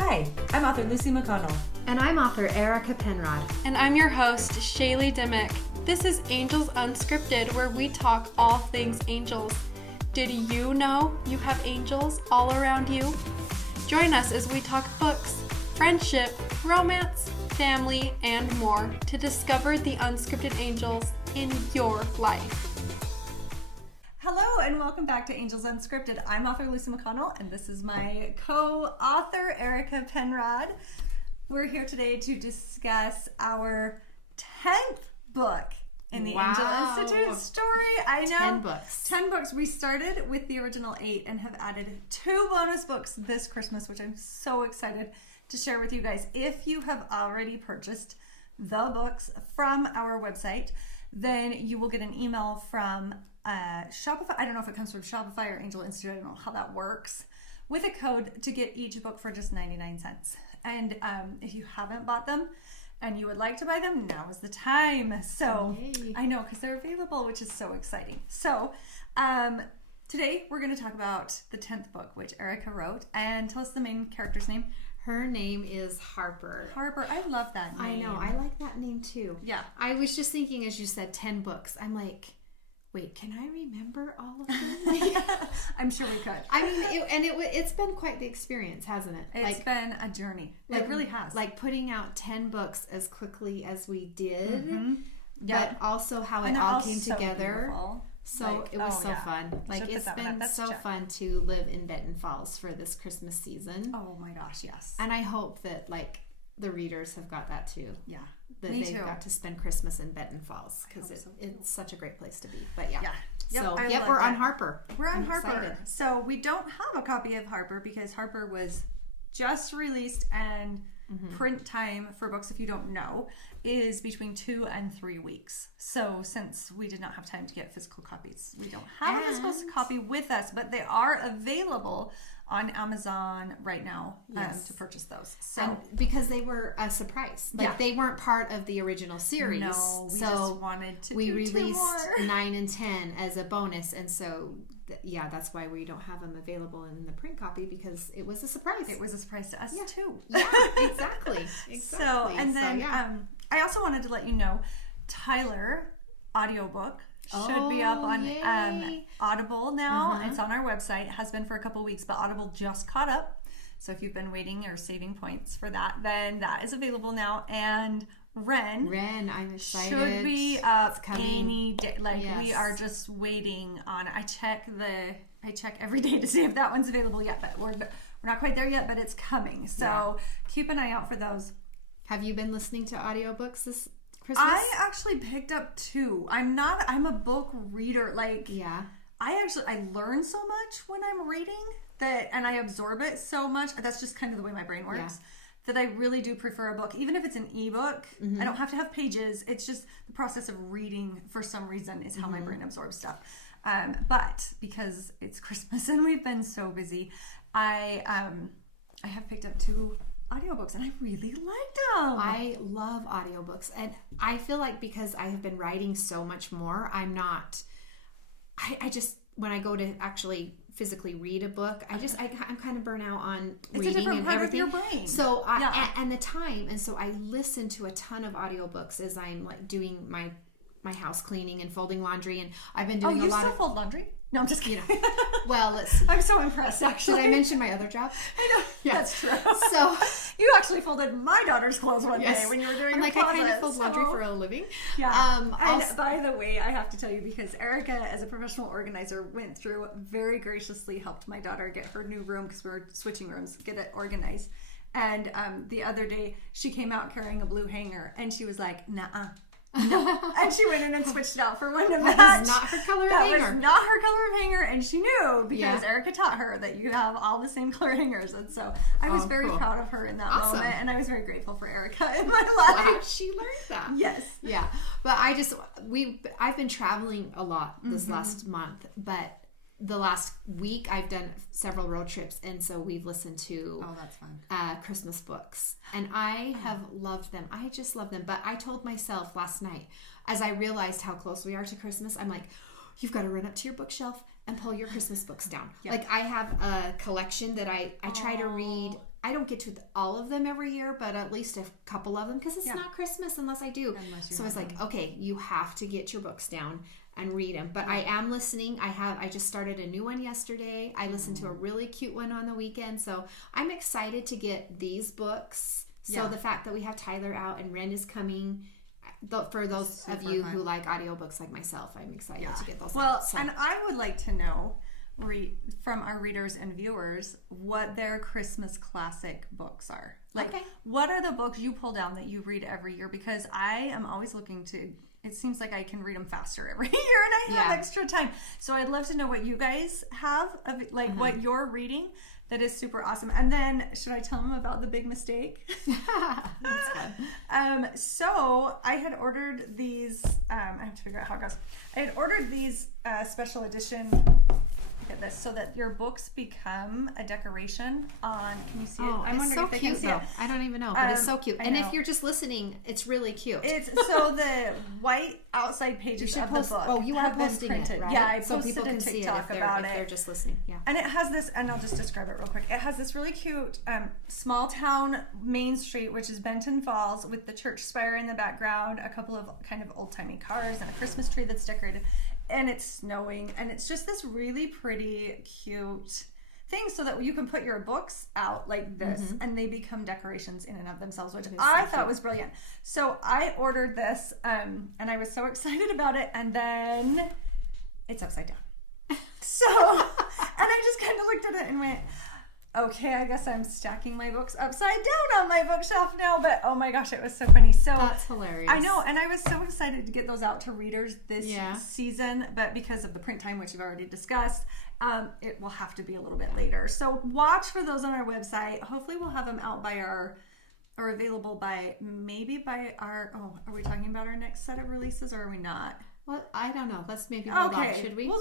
Hi, I'm author Lucy McConnell. And I'm author Erica Penrod. And I'm your host, Shaylee Dimmick. This is Angels Unscripted, where we talk all things angels. Did you know you have angels all around you? Join us as we talk books, friendship, romance, family, and more to discover the unscripted angels in your life. Hello and welcome back to Angels Unscripted. I'm author Lucy McConnell and this is my co-author Erica Penrod. We're here today to discuss our 10th book in the Angel Institute story. I know. 10 books. 10 books. We started with the original 8 and have added 2 bonus books this Christmas, which I'm so excited to share with you guys. If you have already purchased the books from our website, then you will get an email from Shopify. I don't know if it comes from Shopify or Angel Institute. I don't know how that works. With a code to get each book for just 99 cents. And if you haven't bought them and you would like to buy them, now is the time. So Yay. I know, because they're available, which is so exciting. So today we're going to talk about the 10th book, which Erica wrote. And tell us the main character's name. Her name is Harper. Harper. I love that name. I know. I like that name too. Yeah. I was just thinking as you said 10 books. I'm like, wait, can I remember all of them? I'm sure we could. I mean, it's been quite the experience, hasn't it? It's been a journey. It really has. Like putting out 10 books as quickly as we did, Mm-hmm. but also how it all came together. Beautiful. So it was fun. Like it's been so fun to live in Benton Falls for this Christmas season. Oh my gosh, yes. And I hope that like the readers have got that too. Yeah. That Me they've too. got to spend Christmas in Benton Falls because it's such a great place to be. But yeah. Yep, So I we're love on it. Harper. We're on I'm Harper. excited. So we don't have a copy of Harper because Harper was just released and print time for books, if you don't know, is between 2 and 3 weeks. So since we did not have time to get physical copies, we don't have a physical copy with us, but they are available on Amazon right now to purchase those. So And because they were a surprise. Like they weren't part of the original series. No, we so just wanted to we do 2 released more. 9 and 10 as a bonus, and so that's why we don't have them available in the print copy because it was a surprise. It was a surprise to us too. Yeah, exactly. So, and then I also wanted to let you know, Tyler audiobook should be up on Audible now. It's on our website. It has been for a couple weeks, but Audible just caught up. So if you've been waiting or saving points for that, then that is available now. And Ren, I'm excited. should be up coming. any day. Like we are just waiting on it. I check every day to see if that one's available yet, but we're not quite there yet, but it's coming. So keep an eye out for those. Have you been listening to audiobooks this Christmas? I actually picked up 2. I'm a book reader. I learn so much when I'm reading and I absorb it so much. That's just kind of the way my brain works. That I really do prefer a book, even if it's an ebook. I don't have to have pages. It's just the process of reading for some reason is how my brain absorbs stuff. But because it's Christmas and we've been so busy, I have picked up 2 audiobooks and I really liked them. I love audiobooks, and I feel like because I have been writing so much more, I just when I go to actually physically read a book, I'm kind of burnt out on reading a different and part everything. of your brain. So and the time, and so I listen to a ton of audiobooks as I'm like doing my house cleaning and folding laundry, and I've been doing a lot of fold laundry? No, I'm just kidding. Well, let's see. I'm so impressed, actually. Did I mention my other job? I know. Yeah. That's true. So you actually folded my daughter's clothes one day when you were doing I'm your like, closet, I kind of fold laundry for a living. Yeah. And by the way, I have to tell you, because Erica, as a professional organizer, went through, very graciously helped my daughter get her new room, because we were switching rooms, get it organized. And the other day, she came out carrying a blue hanger, and she was like, "Nuh-uh." No. And she went in and switched it out for one to match. That was not her color of hanger. That was not her color of hanger, and she knew because Erica taught her that you have all the same color hangers. And so I was very proud of her in that moment, and I was very grateful for Erica in my life. Wow, she learned that. Yes. Yeah. But I've been traveling a lot this last month, but the last week I've done several road trips, and so we've listened to that's fun. Christmas books, and I have loved them. I just love them. But I told myself last night, as I realized how close we are to Christmas, I'm like, you've got to run up to your bookshelf and pull your Christmas books down. Yep. Like I have a collection that I try to read. I don't get to all of them every year, but at least a couple of them, because it's not Christmas unless I do. So I was like, okay, you have to get your books down and read them. But I am listening. I just started a new one yesterday. I listened to a really cute one on the weekend. So I'm excited to get these books. So the fact that we have Tyler out and Ren is coming, for those of you who like audiobooks like myself, I'm excited to get those out. Well, and I would like to know from our readers and viewers what their Christmas classic books are. Like, what are the books you pull down that you read every year? Because I am always looking to, it seems like I can read them faster every year and I have extra time. So I'd love to know what you guys have, what you're reading that is super awesome. And then, should I tell them about the big mistake? That's fun. So I had ordered these, I have to figure out how it goes. I had ordered these special edition, look at this, so that your books become a decoration on, can you see it? I'm wondering if they can see it. I don't even know, but it's so cute. And if you're just listening, it's really cute. It's so the white outside pages of the book. Oh, you are posting it, right? Yeah, I so posted people can see it if they're just listening. Yeah. And it has this, and I'll just describe it real quick. It has this really cute small town main street, which is Benton Falls, with the church spire in the background, a couple of kind of old timey cars, and a Christmas tree that's decorated. And it's snowing, and it's just this really pretty, cute thing, so that you can put your books out like this, and they become decorations in and of themselves, which I thought was brilliant. So I ordered this, and I was so excited about it, and then it's upside down. So, and I just kind of looked at it and went, okay, I guess I'm stacking my books upside down on my bookshelf now, but oh my gosh, it was so funny. So that's hilarious. I know, and I was so excited to get those out to readers this season, but because of the print time, which you've already discussed, it will have to be a little bit later. So watch for those on our website. Hopefully we'll have them out by or available by our, are we talking about our next set of releases, or are we not? Well, I don't know. Let's maybe hold off. Should we? We'll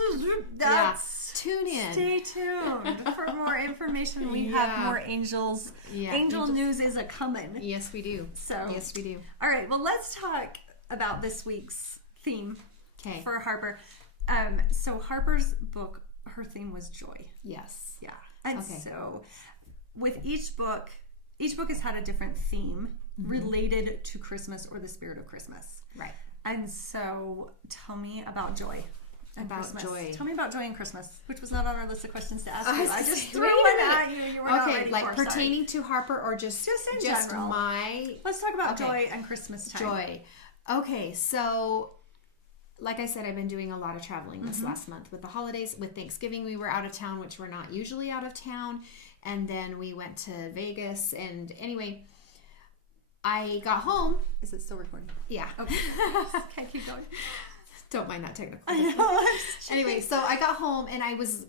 just tune in. Stay tuned for more information. We have more angels. Yeah, Angel news is a coming. Yes, we do. Yes, we do. All right. Well, let's talk about this week's theme for Harper. So Harper's book, her theme was joy. Yes. Yeah. And so with each book has had a different theme related to Christmas or the spirit of Christmas. Right. And so, tell me about joy and Christmas. Joy. Tell me about joy and Christmas, which was not on our list of questions to ask you. I just threw one at you. You were not ready like for, pertaining to Harper, or just in general. Let's talk about joy and Christmas time. Joy. Okay, so like I said, I've been doing a lot of traveling this last month with the holidays. With Thanksgiving, we were out of town, which we're not usually out of town, and then we went to Vegas. And anyway, I got home. Is it still recording? Yeah. Okay. Okay, keep going. Don't mind that technical. I know. Anyway, so I got home and I was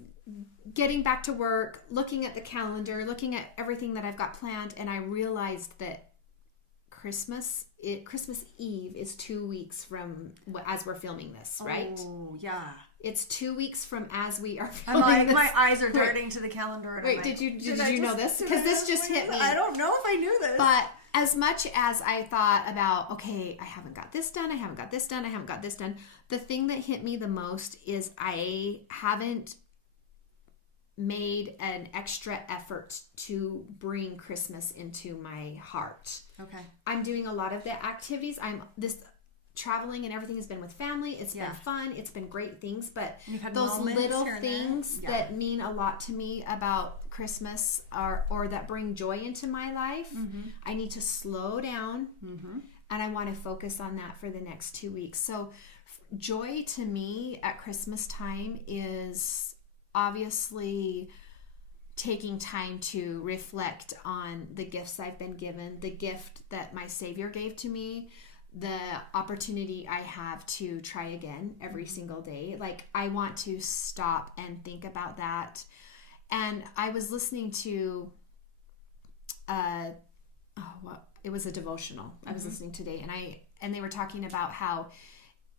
getting back to work, looking at the calendar, looking at everything that I've got planned, and I realized that Christmas Eve is 2 weeks from as we're filming this, right? Oh, yeah. It's 2 weeks from as we are filming this. My eyes are darting to the calendar. And wait, did you know this? Because this just hit me. I don't know if I knew this. But as much as I thought about, okay, I haven't got this done, I haven't got this done, I haven't got this done, the thing that hit me the most is I haven't made an extra effort to bring Christmas into my heart. Okay. I'm doing a lot of the activities. Traveling and everything has been with family. It's been fun. It's been great things, but those little things that mean a lot to me about Christmas or that bring joy into my life, I need to slow down and I want to focus on that for the next 2 weeks. So joy to me at Christmas time is obviously taking time to reflect on the gifts I've been given, the gift that my Savior gave to me, the opportunity I have to try again every single day. Like, I want to stop and think about that. And I was listening to it was a devotional I was listening today, and they were talking about how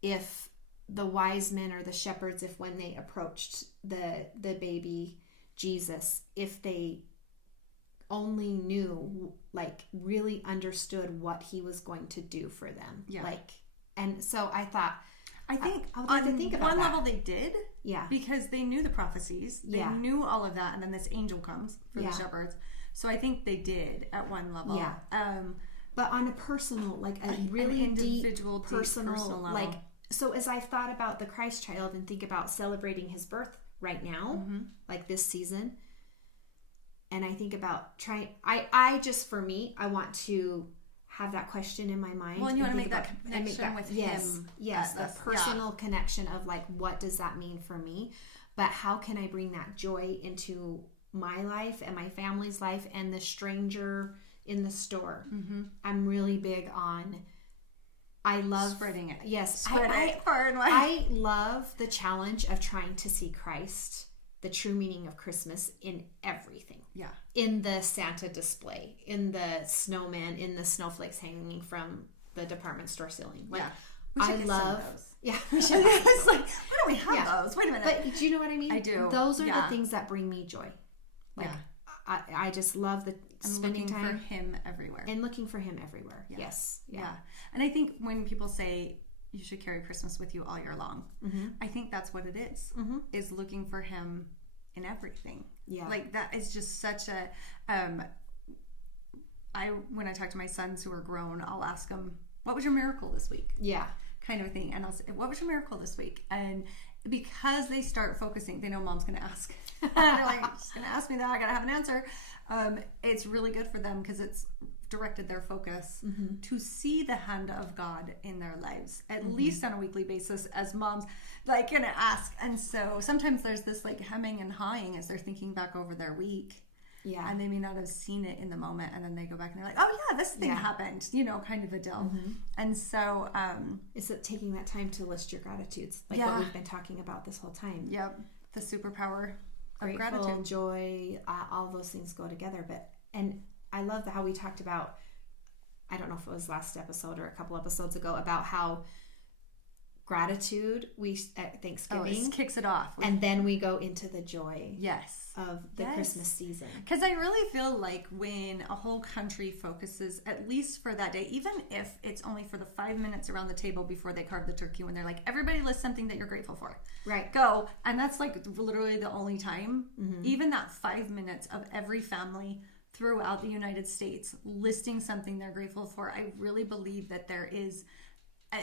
if the wise men or the shepherds, if when they approached the baby Jesus, if they only knew, like, really understood what he was going to do for them. Yeah. Like, and so I thought, I think I would like to think about one that. level they did. Yeah. Because they knew the prophecies. They knew all of that, and then this angel comes for the shepherds. So I think they did at one level. Yeah. But on a personal, like a really individual, deep personal level. Like, so as I've thought about the Christ child and think about celebrating his birth right now, like this season, and I think about I just, for me, I want to have that question in my mind. Well, and you want to make that connection with him. Yes, the personal connection of like, what does that mean for me? But how can I bring that joy into my life and my family's life and the stranger in the store? I'm really big on, I love spreading it. Yes. Spread it far and wide. I love the challenge of trying to see Christ, the true meaning of Christmas, in everything. Yeah. In the Santa display, in the snowman, in the snowflakes hanging from the department store ceiling. Like, I love those. Yeah, we should. It's like, why don't we have those? Wait a minute. But do you know what I mean? I do. Those are the things that bring me joy. Like, I just love spending time for him everywhere. And looking for him everywhere. Yeah. Yes. Yeah. And I think when people say you should carry Christmas with you all year long, I think that's what it is. Is looking for him in everything. Yeah. Like that is just such a when I talk to my sons who are grown, I'll ask them, what was your miracle this week? Yeah. Kind of a thing. And I'll say, what was your miracle this week? And because they start focusing, they know mom's going to ask. They're like, she's going to ask me that. I got to have an answer. It's really good for them because it's directed their focus to see the hand of God in their lives, at least on a weekly basis, as moms like going to ask. And so sometimes there's this like hemming and hawing as they're thinking back over their week. Yeah. And they may not have seen it in the moment, and then they go back and they're like, oh yeah, this thing happened, kind of a deal. And so it's taking that time to list your gratitudes, like what we've been talking about this whole time. Yep. The superpower of grateful, gratitude. Joy, all those things go together. And I love how we talked about, I don't know if it was last episode or a couple episodes ago, about how gratitude, at Thanksgiving kicks it off. And then we go into the joy of the Christmas season. Because I really feel like when a whole country focuses, at least for that day, even if it's only for the 5 minutes around the table before they carve the turkey, when they're like, everybody list something that you're grateful for. Right. Go. And that's like literally the only time, even that 5 minutes of every family throughout the United States listing something they're grateful for, I really believe that there is,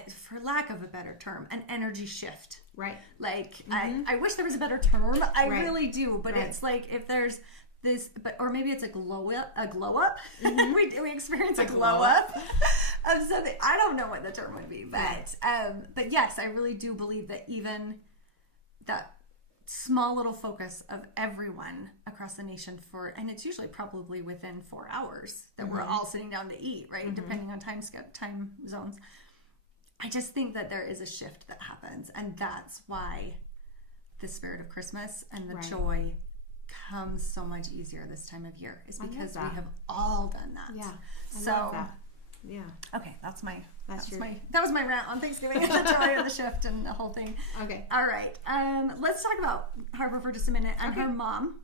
for lack of a better term, an energy shift. Right. Like, I wish there was a better term. I really do. But it's like, if there's this, or maybe it's a glow up. We experience a glow up of something. I don't know what the term would be. But yes, I really do believe that even that small little focus of everyone across the nation and it's usually probably within 4 hours that we're all sitting down to eat, right? Depending on time zones. I just think that there is a shift that happens, and that's why the spirit of Christmas and the joy comes so much easier this time of year, is because we have all done that. Yeah. I love that. Yeah. Okay, that was my rant on Thanksgiving and the joy of the shift and the whole thing. Okay. All right. Let's talk about Harper for just a minute and her mom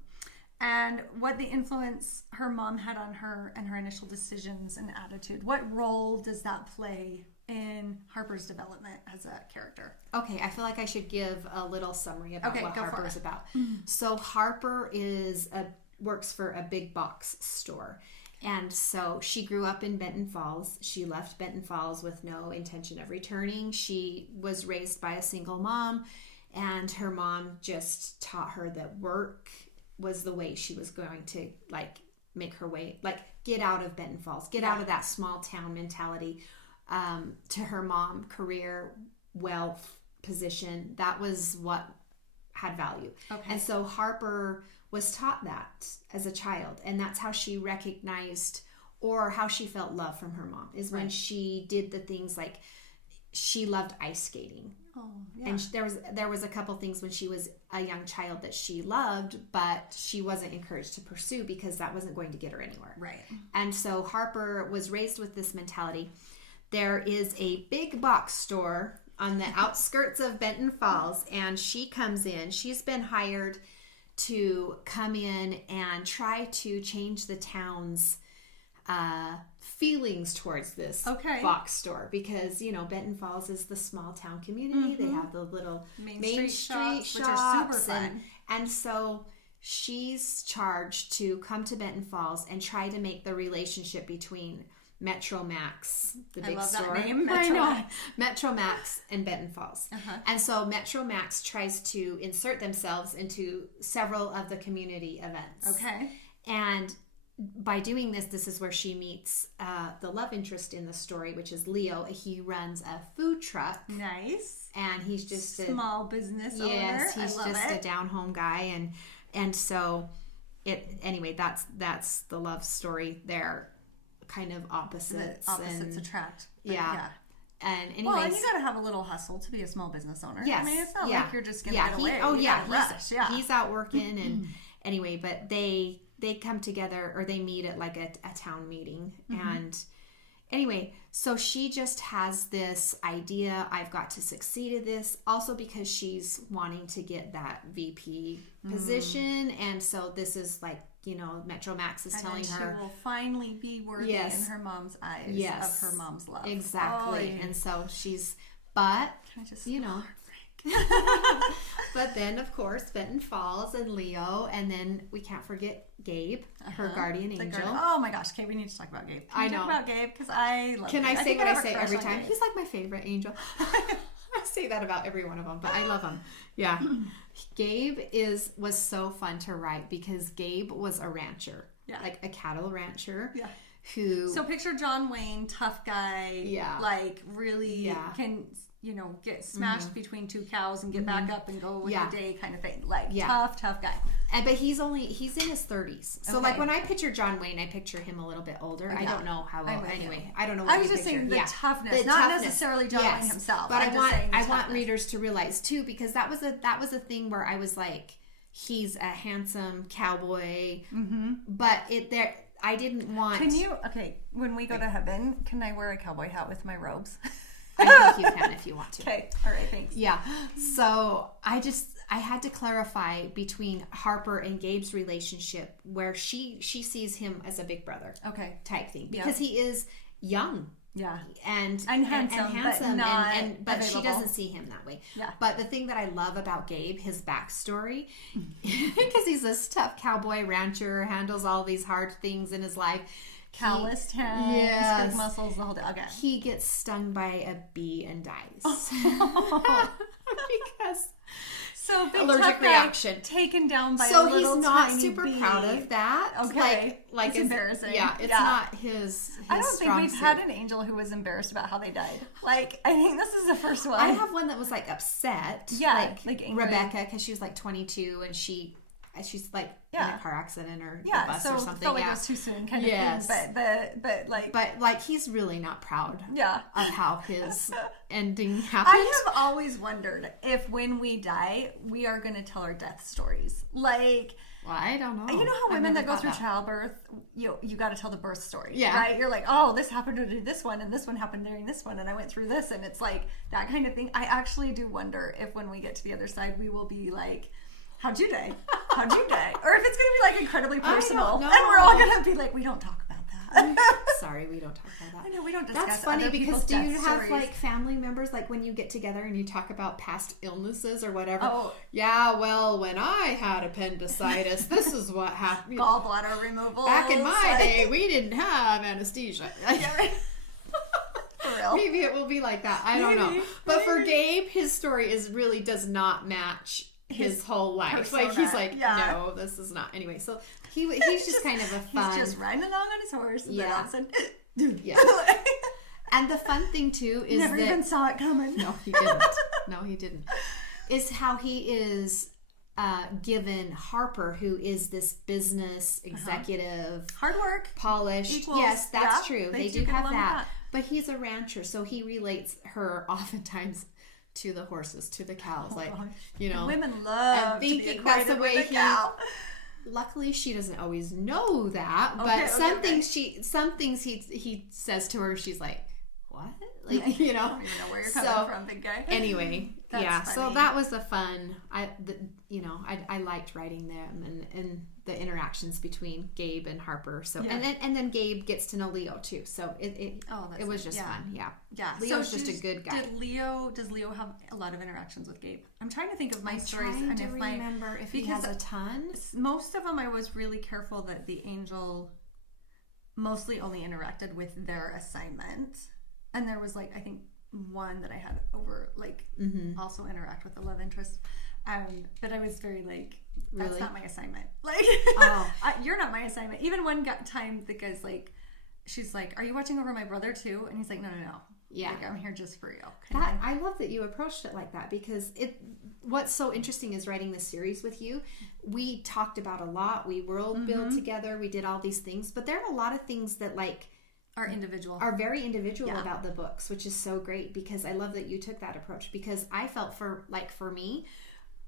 and what the influence her mom had on her and her initial decisions and attitude. What role does that play in Harper's development as a character? Okay, I feel like I should give a little summary about what Harper is about. So Harper works for a big box store. And so she grew up in Benton Falls. She left Benton Falls with no intention of returning. She was raised by a single mom, and her mom just taught her that work was the way she was going to like make her way, like get out of Benton Falls, get out of that small town mentality. To her mom, career, wealth, position, that was what had value. Okay. And so Harper was taught that as a child, and that's how she recognized or how she felt love from her mom, is when she did the things like she loved ice skating. Oh, yeah. And there was a couple things when she was a young child that she loved, but she wasn't encouraged to pursue because that wasn't going to get her anywhere. Right. And so Harper was raised with this mentality. There is a big box store on the outskirts of Benton Falls, and she comes in. She's been hired to come in and try to change the town's feelings towards this box store, because Benton Falls is the small town community. They have the little Main Street shops, which are super fun. And so she's charged to come to Benton Falls and try to make the relationship between Metro Max, the big store. That name, I know. Metro Max and Benton Falls. Uh-huh. And so Metro Max tries to insert themselves into several of the community events. Okay. And by doing this, this is where she meets the love interest in the story, which is Leo. He runs a food truck. Nice. And he's just a small business owner. Yes, he's just a down-home guy. And so anyway, that's the love story there. Kind of opposites. The opposites attract. Yeah. And anyways, well, and you got to have a little hustle to be a small business owner. Yes. I mean, it's not like you're just gonna get away. He's out working, and anyway, but they come together, or they meet at like a town meeting, and anyway, so she just has this idea, I've got to succeed at this, also because she's wanting to get that VP position, and so this is like, you know, Metro Max is telling her she will finally be worthy in her mom's eyes of her mom's love. Exactly. Oh, and so she's, but you know, but then of course Benton Falls and Leo, and then we can't forget Gabe, her guardian angel. Oh my gosh, okay, we need to talk about Gabe. I know. Talk about Gabe because I love Can him. I say what I say every time? Gabe. He's like my favorite angel. I say that about every one of them, but I love him. Yeah. Gabe was so fun to write because Gabe was a rancher. Yeah. Like a cattle rancher. Yeah. So picture John Wayne, tough guy. Yeah. Like really can, you know, get smashed between two cows and get back up and go with the day kind of thing. Like tough guy. But he's in his 30s. So like when I picture John Wayne, I picture him a little bit older. I don't know how old. Anyway, I don't know what I was just saying the toughness, not necessarily John Wayne himself. But I want readers to realize too, because that was a thing where I was like, he's a handsome cowboy, but I didn't want. Can you? Okay, when we go to heaven, can I wear a cowboy hat with my robes? I think you can if you want to. Okay. All right. Thanks. Yeah. So I had to clarify between Harper and Gabe's relationship, where she sees him as a big brother, type thing, because he is young, and handsome, but she doesn't see him that way. Yeah. But the thing that I love about Gabe, his backstory, because he's this tough cowboy rancher, handles all these hard things in his life. Calloused hands, big muscles, the whole day. Okay. He gets stung by a bee and dies. Because allergic reaction, taken down by so a little he's not tiny super bee. proud of that. Okay, like it's embarrassing. Yeah, it's not his I don't think we've had an angel who was embarrassed about how they died. Like, I think this is the first one. I have one that was like upset. Yeah, like Rebecca, because she was like 22 and she's like in a car accident or a bus or something. Felt like it was too soon, kind of thing. But like he's really not proud. Of how his ending happened. I have always wondered if when we die, we are going to tell our death stories. Like, well, I don't know. You know how women that go through childbirth, you got to tell the birth story, yeah, right? You're like, oh, this happened during this one, and this one happened during this one, and I went through this, and it's like that kind of thing. I actually do wonder if when we get to the other side, we will be like, how'd you die? How'd you die? Or if it's going to be like incredibly personal. And we're all going to be like, we don't talk about that. Sorry, we don't talk about that. I know, we don't discuss That's funny because do you have stories. like family members, like when you get together and you talk about past illnesses or whatever? Oh. Yeah, well, when I had appendicitis, this is what happened. Gallbladder removal. Back in my day, we didn't have anesthesia. For real. Maybe it will be like that. I don't know. But for Gabe, his story really does not match his whole life. Persona. Like he's like, no, this is not. Anyway, so he's just kind of a fun. He's just riding along on his horse. And then all of a sudden, yeah. And the fun thing too is never even saw it coming. No, he didn't. No, he didn't. Is how he is given Harper, who is this business executive, hard work, polished. Equals, yes, that's true. They do have that. That. But he's a rancher, so he relates her oftentimes to the horses, to the cows, like you know. Women love to be that's the way with a cow. Luckily, she doesn't always know that, but some things he says to her, she's like, "What?" Like you know. I don't even know where you're coming from, big guy. Anyway, yeah. Funny. So that was the fun. I liked writing them, and the interactions between Gabe and Harper. So and then Gabe gets to know Leo too. So it was just fun. Yeah. Yeah. Leo's just a good guy. Does Leo have a lot of interactions with Gabe? I'm trying to think of my stories and remember if he has a ton. Most of them I was really careful that the angel mostly only interacted with their assignment. And there was like I think one that I had over like also interact with the love interest. But I was very like, that's not my assignment. Like, you're not my assignment. Even one time the guy's like, she's like, are you watching over my brother too? And he's like, no. Yeah. Like, I'm here just for you. I love that you approached it like that because what's so interesting is writing this series with you. We talked about a lot. We world build together. We did all these things, but there are a lot of things that like, are very individual about the books, which is so great because I love that you took that approach because I felt for me,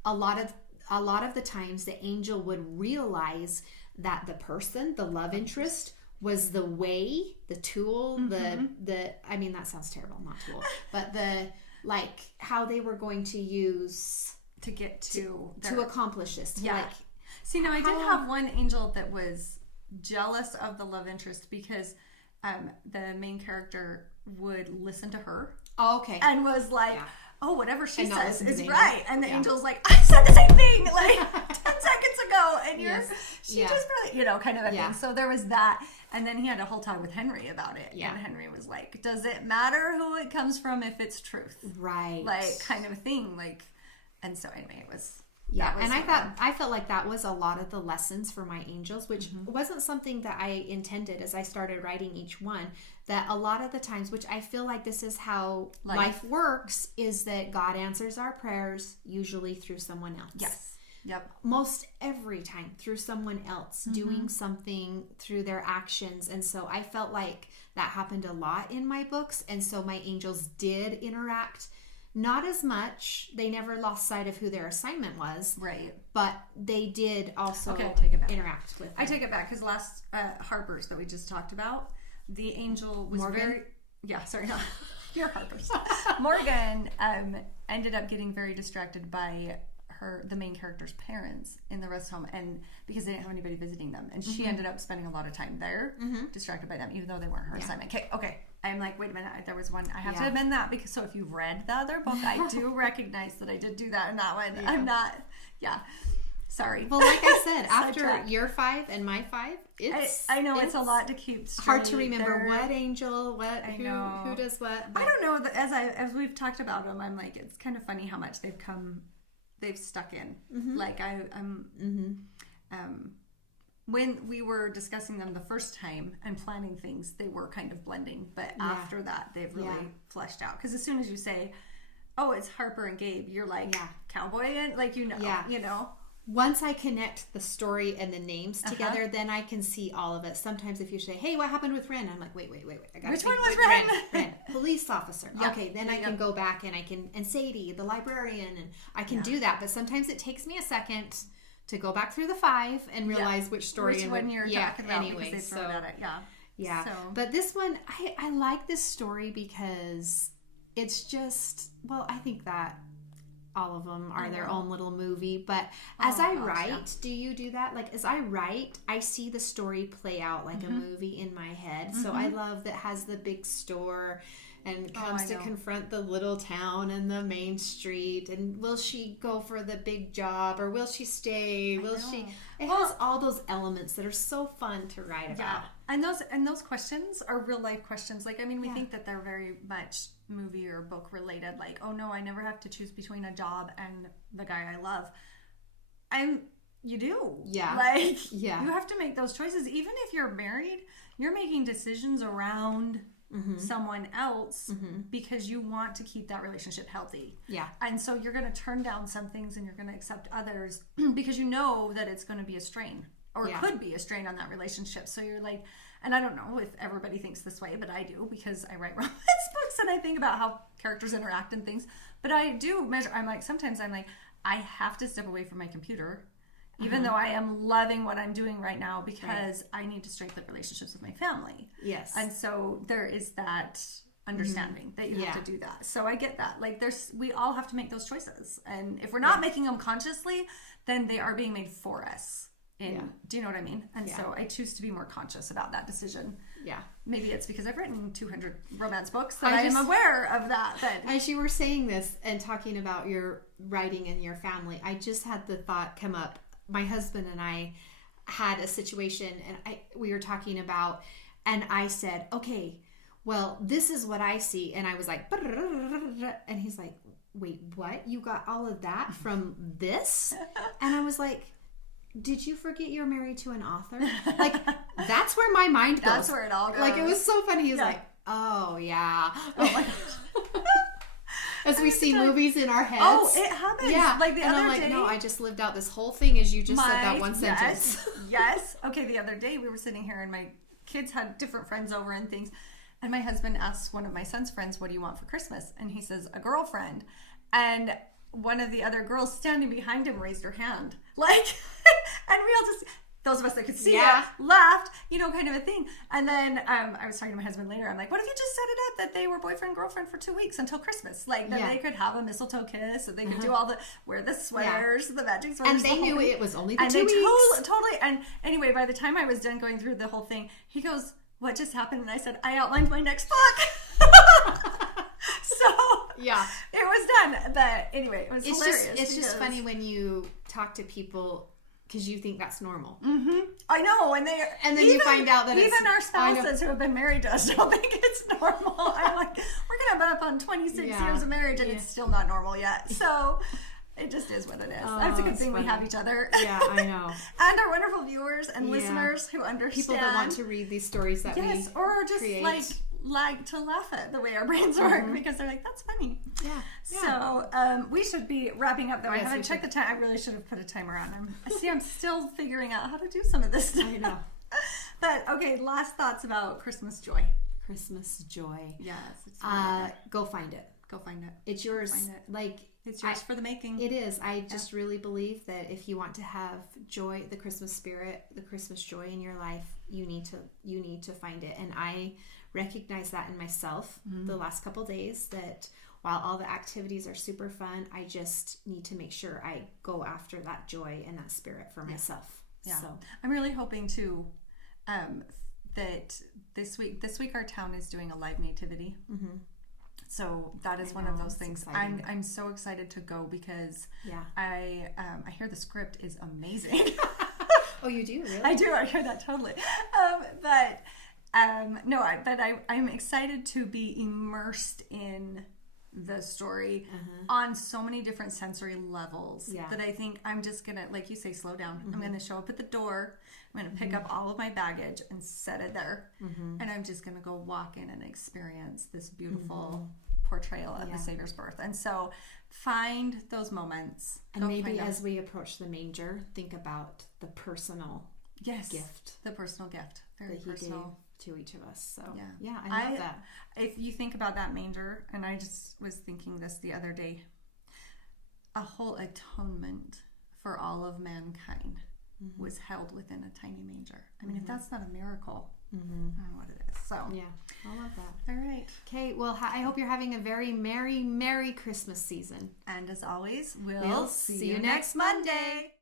a lot of the times the angel would realize that the person, the love interest, was the way, the tool, the I mean that sounds terrible, not tool, but the like how they were going to use to get to accomplish this. See, now I did have one angel that was jealous of the love interest because the main character would listen to her. Oh, okay. And was like, oh, whatever she says is right. And the angel's like, I said the same thing like 10 seconds ago. And she just really, kind of a thing. So there was that. And then he had a whole talk with Henry about it. Yeah. And Henry was like, does it matter who it comes from if it's truth? Right. Like kind of a thing. Like, and so anyway, it was. Yeah, and I felt like that was a lot of the lessons for my angels, which wasn't something that I intended as I started writing each one. That a lot of the times, which I feel like this is how life works, is that God answers our prayers usually through someone else. Yes. Yep. Most every time through someone else doing something through their actions. And so I felt like that happened a lot in my books. And so my angels did interact. Not as much. They never lost sight of who their assignment was. Right. But they did also interact with them. I take it back because last Harper's that we just talked about, the angel was Your Harper's. Morgan ended up getting very distracted by the main character's parents in the rest home, and because they didn't have anybody visiting them, and she ended up spending a lot of time there, distracted by them, even though they weren't her assignment. Okay. I'm like, wait a minute. There was one. I have to amend that because if you've read the other book, I do recognize that I did do that in that one. Yeah. I'm not. Yeah. Sorry. Well, like I said, after your 5 and my 5, I know it's a lot to keep straight. Hard to remember what angel, who does what. But I don't know. As we've talked about them, I'm like, it's kind of funny how much they've stuck in. Like when we were discussing them the first time and planning things, they were kind of blending. But after that, they've really fleshed out. Because as soon as you say, oh, it's Harper and Gabe, you're like, cowboy, and like, you know. Once I connect the story and the names together, then I can see all of it. Sometimes if you say, hey, what happened with Ren? I'm like, wait. I got Which one was Ren? Ren. Police officer. Yep. Okay, then I can go back and Sadie, the librarian, and I can do that. But sometimes it takes me a second to go back through the 5 and realize which story and one you're talking about. Anyway, because they throw it at it. Yeah. So. But this one, I like this story because it's just, I think that all of them are their own little movie. But as I write, do you do that? Like as I write, I see the story play out like a movie in my head. So I love that has the big store and comes to confront the little town and the main street, and will she go for the big job or will she stay? It has all those elements that are so fun to write about. And those questions are real life questions. Like, I mean, we think that they're very much movie or book related. Like, oh no, I never have to choose between a job and the guy I love. You do. Yeah. Like, you have to make those choices. Even if you're married, you're making decisions around someone else because you want to keep that relationship healthy. Yeah. And so you're going to turn down some things and you're going to accept others because you know that it's going to be a strain or could be a strain on that relationship. So you're like, and I don't know if everybody thinks this way, but I do because I write romance books and I think about how characters interact and things. But I do measure, sometimes I'm like, I have to step away from my computer even though I am loving what I'm doing right now because I need to strengthen relationships with my family. Yes. And so there is that understanding that you have to do that. So I get that. Like we all have to make those choices. And if we're not making them consciously, then they are being made for us. Do you know what I mean? And so I choose to be more conscious about that decision. Yeah. Maybe it's because I've written 200 romance books that I am aware of that. But as you were saying this and talking about your writing and your family, I just had the thought come up. My husband and I had a situation, and we were talking about, and I said, okay, well, this is what I see. And I was like, and he's like, wait, what? You got all of that from this? And I was like, did you forget you're married to an author? Like, that's where my mind goes. That's where it all goes. Like, it was so funny. He was like, oh, yeah. Oh, my gosh. As we see movies in our heads. Oh, it happens. Yeah. Like the other day. No, I just lived out this whole thing as you just said that one sentence. Yes. Okay, the other day we were sitting here and my kids had different friends over and things. And my husband asked one of my son's friends, what do you want for Christmas? And he says, a girlfriend. And one of the other girls standing behind him raised her hand. Like, and we all just, those of us that could see it, laughed, kind of a thing. And then I was talking to my husband later. I'm like, what if you just set it up that they were boyfriend, girlfriend for 2 weeks until Christmas? Like, that they could have a mistletoe kiss, that they could do all wear the sweaters, the magic sweaters. And they knew it was only the and 2 weeks. Totally. And anyway, by the time I was done going through the whole thing, he goes, what just happened? And I said, I outlined my next book. So it was done. But anyway, it was hilarious. It's just funny when you talk to people because you think that's normal. Mm-hmm. I know, and then you find out that even our spouses who have been married to us don't think it's normal. I'm like, we're gonna be up on 26 years of marriage, and it's still not normal yet. So. It just is what it is. That's a good thing we have each other. Yeah, I know. And our wonderful viewers and listeners who understand. People that want to read these stories that we or just create. like to laugh at the way our brains work because they're like, that's funny. Yeah. So we should be wrapping up though. I haven't checked the time. I really should have put a timer on. I'm still figuring out how to do some of this stuff. I know. But okay, last thoughts about Christmas joy. Christmas joy. Yes. Go find it. Go find it. It's yours. It's yours for the making. It is. I just really believe that if you want to have joy, the Christmas spirit, the Christmas joy in your life, you need to find it. And I recognize that in myself the last couple days, that while all the activities are super fun, I just need to make sure I go after that joy and that spirit for myself. Yeah. So I'm really hoping to that this week our town is doing a live nativity. Mm-hmm. So that is one of those things. I'm so excited to go because I hear the script is amazing. Oh, you do? Really? I do. I hear that totally. I'm excited to be immersed in the story on so many different sensory levels that I think I'm just gonna, like you say, slow down. I'm gonna show up at the door. I'm gonna pick up all of my baggage and set it there, and I'm just gonna go walk in and experience this beautiful portrayal of the Savior's birth. And so find those moments. And maybe as we approach the manger, think about the personal gift. The personal gift. Very that personal. He gave to each of us. So I I love that. If you think about that manger, and I just was thinking this the other day, a whole atonement for all of mankind was held within a tiny manger. I mean, if that's not a miracle, I don't know what it is. So I love that. All right. Okay, well, I hope you're having a very merry Christmas season. And as always, we'll see you next Monday.